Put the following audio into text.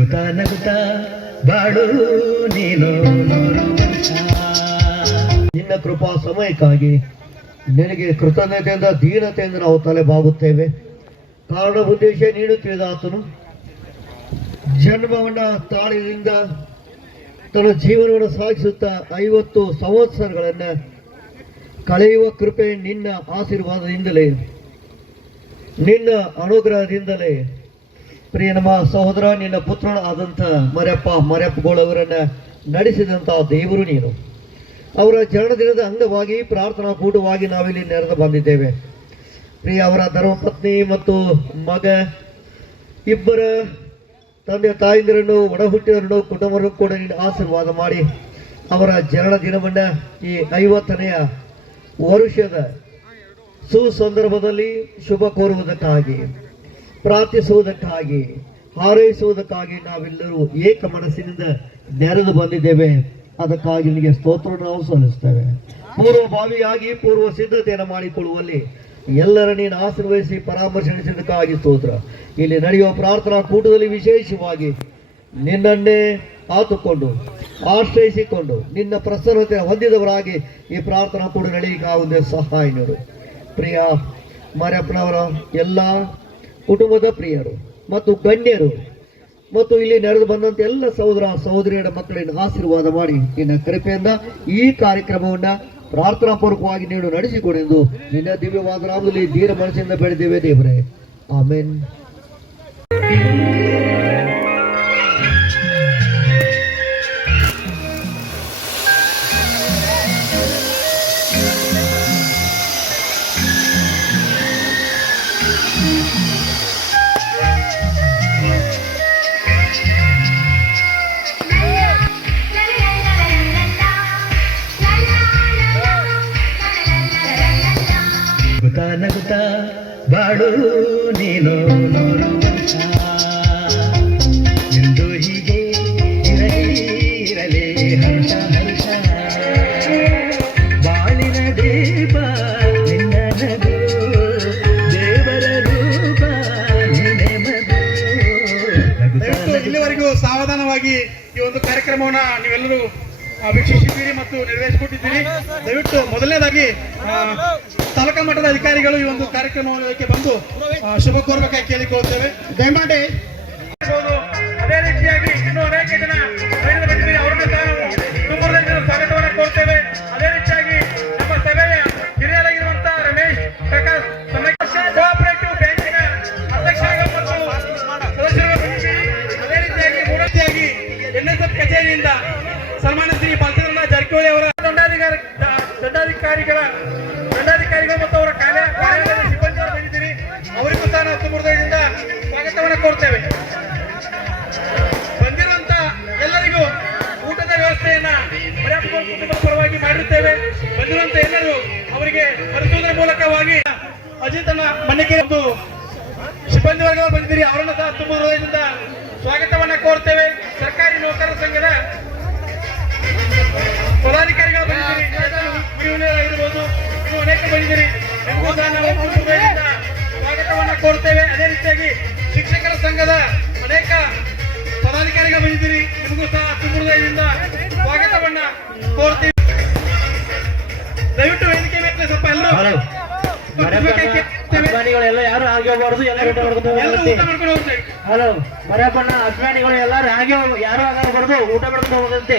ನಗುತ್ತಾ ನಗುತ್ತಾ ಬಾಳು ನೀನು ನಿನ್ನ ಕೃಪಾ ಸಮಯಕ್ಕಾಗಿ ನಿನಗೆ ಕೃತಜ್ಞತೆಯಿಂದ, ದೀನತೆಯಿಂದ ನಾವು ತಲೆ ಬಾಗುತ್ತೇವೆ. ಕಾರಣ ಉದ್ದೇಶ ನೀನು ಆತನು. ಜನ್ಮವನ್ನ ತಾಳಿನಿಂದ ತನ್ನ ಜೀವನವನ್ನು ಸಾಗಿಸುತ್ತಾ ಐವತ್ತು ಸಂವತ್ಸರಗಳನ್ನ ಕಳೆಯುವ ಕೃಪೆ ನಿನ್ನ ಆಶೀರ್ವಾದದಿಂದಲೇ, ನಿನ್ನ ಅನುಗ್ರಹದಿಂದಲೇ ಪ್ರಿಯ ನಮ್ಮ ಸಹೋದರ, ನಿನ್ನ ಪುತ್ರನ ಆದಂಥ ಮರ್ಯಪ್ಪ ಗೋಳವರನ್ನ ನಡೆಸಿದಂಥ ದೇವರು ನೀನು. ಅವರ ಜನ್ಮದಿನದ ಅಂಗವಾಗಿ, ಪ್ರಾರ್ಥನಾ ಕೂಟವಾಗಿ ನಾವಿಲ್ಲಿ ನೆರೆದು ಬಂದಿದ್ದೇವೆ. ಪ್ರಿಯ, ಅವರ ಧರ್ಮಪತ್ನಿ ಮತ್ತು ಮಗ, ಇಬ್ಬರ ತಂದೆ ತಾಯಂದಿರನ್ನು ಒಡ ಹುಟ್ಟಿದರನ್ನು ಕುಟುಂಬವನ್ನು ಕೂಡ ನೀನು ಆಶೀರ್ವಾದ ಮಾಡಿ, ಅವರ ಜನನ ದಿನವನ್ನು ಈ ಐವತ್ತನೆಯ ವರುಷದ ಸುಸಂದರ್ಭದಲ್ಲಿ ಶುಭ ಕೋರುವುದಕ್ಕಾಗಿ. ಪ್ರಾರ್ಥಿಸುವುದಕ್ಕಾಗಿ, ಹಾರೈಸುವುದಕ್ಕಾಗಿ ನಾವೆಲ್ಲರೂ ಏಕ ಮನಸ್ಸಿನಿಂದ ನೆರೆದು ಬಂದಿದ್ದೇವೆ. ಅದಕ್ಕಾಗಿ ನಿಮಗೆ ಸ್ತೋತ್ರ ನಾವು ಸಲ್ಲಿಸ್ತೇವೆ. ಪೂರ್ವಭಾವಿಯಾಗಿ ಪೂರ್ವ ಸಿದ್ಧತೆಯನ್ನು ಮಾಡಿಕೊಳ್ಳುವಲ್ಲಿ ಎಲ್ಲರ ನೀನು ಆಶೀರ್ವದಿಸಿ, ಪರಾಮರ್ಶಿಸಿದ್ದಕ್ಕಾಗಿ ಸ್ತೋತ್ರ. ಇಲ್ಲಿ ನಡೆಯುವ ಪ್ರಾರ್ಥನಾ ಕೂಟದಲ್ಲಿ ವಿಶೇಷವಾಗಿ ನಿನ್ನನ್ನೇ ಆತುಕೊಂಡು, ಆಶ್ರಯಿಸಿಕೊಂಡು, ನಿನ್ನ ಪ್ರಸನ್ನತೆ ಹೊಂದಿದವರಾಗಿ ಈ ಪ್ರಾರ್ಥನಾ ಕೂಡ ನಡೆಯಲಿಕ್ಕಾಗುವುದೇ ಸಹಾಯ ನೀಡು. ಪ್ರಿಯ ಮರ್ಯಪ್ಪನವರ, ಎಲ್ಲ ಕುಟುಂಬದ ಪ್ರಿಯರು ಮತ್ತು ಗಣ್ಯರು ಮತ್ತು ಇಲ್ಲಿ ನಡೆದು ಬಂದಂತ ಎಲ್ಲ ಸಹೋದರ ಸಹೋದರಿಯರ ಮಕ್ಕಳನ್ನು ಆಶೀರ್ವಾದ ಮಾಡಿ ನಿನ್ನ ಕೃಪೆಯಿಂದ ಈ ಕಾರ್ಯಕ್ರಮವನ್ನ ಪ್ರಾರ್ಥನಾ ಪೂರ್ವಕವಾಗಿ ನೀನು ನಡೆಸಿಕೊಡೆಂದು ನಿನ್ನ ದಿವ್ಯವಾದ ನಾಮದಲ್ಲಿ ಧೀರ ಮನಸ್ಸಿಂದ ಬೆಳೆದಿವೆ ದೇವರೇ. ಆಮೇನ್. ನಗುತ್ತಾ ಬಾಳು ನೀನು. ಎಂದು ಹೀಗೆ ಇರಲಿ ಇರಲಿ, ಹರ್ಷ ಹರ್ಷ ಬಾಳಿನ ದೇವ ನಿನ್ನ ನಗು, ದೇವರ ರೂಪ ದಯವಿಟ್ಟು ಇಲ್ಲಿವರೆಗೂ ಸಾವಧಾನವಾಗಿ ಈ ಒಂದು ಕಾರ್ಯಕ್ರಮವನ್ನ ನೀವೆಲ್ಲರೂ ವೀಕ್ಷಿಸಿದ್ದೀರಿ ಮತ್ತು ನೆರವೇರಿಸಿಕೊಟ್ಟಿದ್ದೀರಿ ದಯವಿಟ್ಟು ಮೊದಲನೇದಾಗಿ ತಾಲೂಕಾ ಮಟ್ಟದ ಅಧಿಕಾರಿಗಳು ಈ ಒಂದು ಕಾರ್ಯಕ್ರಮಕ್ಕೆ ಬಂದು ಶುಭ ಕೋರ್ಬೇಕಾಗಿ ಕೇಳಿಕೊಳ್ಳುತ್ತೇವೆ. ದಯಮಾಡಿ ಸನ್ಮಾನ್ಯ ಶ್ರೀ ಬಾಲಚಂದ್ರ ಜಾರಕಿಹೊಳಿ ಅವರ ದಂಡಾಧಿಕಾರಿ ದಂಡಾಧಿಕಾರಿಗಳ ದಂಡಾಧಿಕಾರಿಗಳು ಮತ್ತು ಅವರ ಕಾರ್ಯ ಬಂದಿದ್ದೀರಿ. ಅವರಿಗೂ ಸಹ ನಾವು ಸ್ವಾಗತವನ್ನು ಕೋರ್ತೇವೆ. ಬಂದಿರುವಂತ ಎಲ್ಲರಿಗೂ ಊಟದ ವ್ಯವಸ್ಥೆಯನ್ನ ಕುಟುಂಬದ ಪರವಾಗಿ ಮಾಡಿರುತ್ತೇವೆ. ಬಂದಿರುವಂತ ಎಲ್ಲರೂ ಅವರಿಗೆ ಬರೆಸುವುದರ ಮೂಲಕವಾಗಿ ಅಜಿತನ ಮನೆಗೆ ಒಂದು ಸಿಬ್ಬಂದಿ ವರ್ಗಗಳು ಬಂದಿದ್ದೀರಿ. ಅವರನ್ನು ಸಹ ತುಂಬ ಹೃದಯದಿಂದ ಸ್ವಾಗತವನ್ನ ಕೋರ್ತೇವೆ. ಸರ್ಕಾರಿ ನೌಕರರ ಸಂಘದ ಪದಾಧಿಕಾರಿಗಳು ಬಂದಿದ್ದೀರಿ ಆಗಿರ್ಬೋದು ಅನೇಕ ಬಂದಿದ್ದೀರಿ ಸ್ವಾಗತವನ್ನ ಕೋರ್ತೇವೆ. ಅದೇ ರೀತಿಯಾಗಿ ಶಿಕ್ಷಕರ ಸಂಘದ ಅನೇಕ ಪದಾಧಿಕಾರಿಗಳು ಬಂದಿದ್ದೀರಿ ನಿಮಗೂ ಸಹ ತುಂಬ ಸ್ವಾಗತವನ್ನ ಕೋರ್ತೀವಿ. ದಯವಿಟ್ಟು ವೇದಿಕೆ ಮೇಲೆ ಸ್ವಲ್ಪ ಎಲ್ಲರೂ ಅಭಿಮಾನಿಗಳೆಲ್ಲ ಯಾರು ಹಾಗೆ ಹೋಗಬಾರ್ದು. ಎಲ್ಲ ಊಟ ಮಾಡ್ಕೊಂಡು ಹೋಗ್ತೇವೆ. ಹಲೋ ಮರ್ಯಪ್ಪಣ್ಣ ಅಭಿಮಾನಿಗಳು ಎಲ್ಲರೂ ಹಾಗೆ ಯಾರು ಆಗಬಾರ್ದು ಊಟ ಮಾಡ್ಕೊಂಡು ಹೋಗದಂತೆ.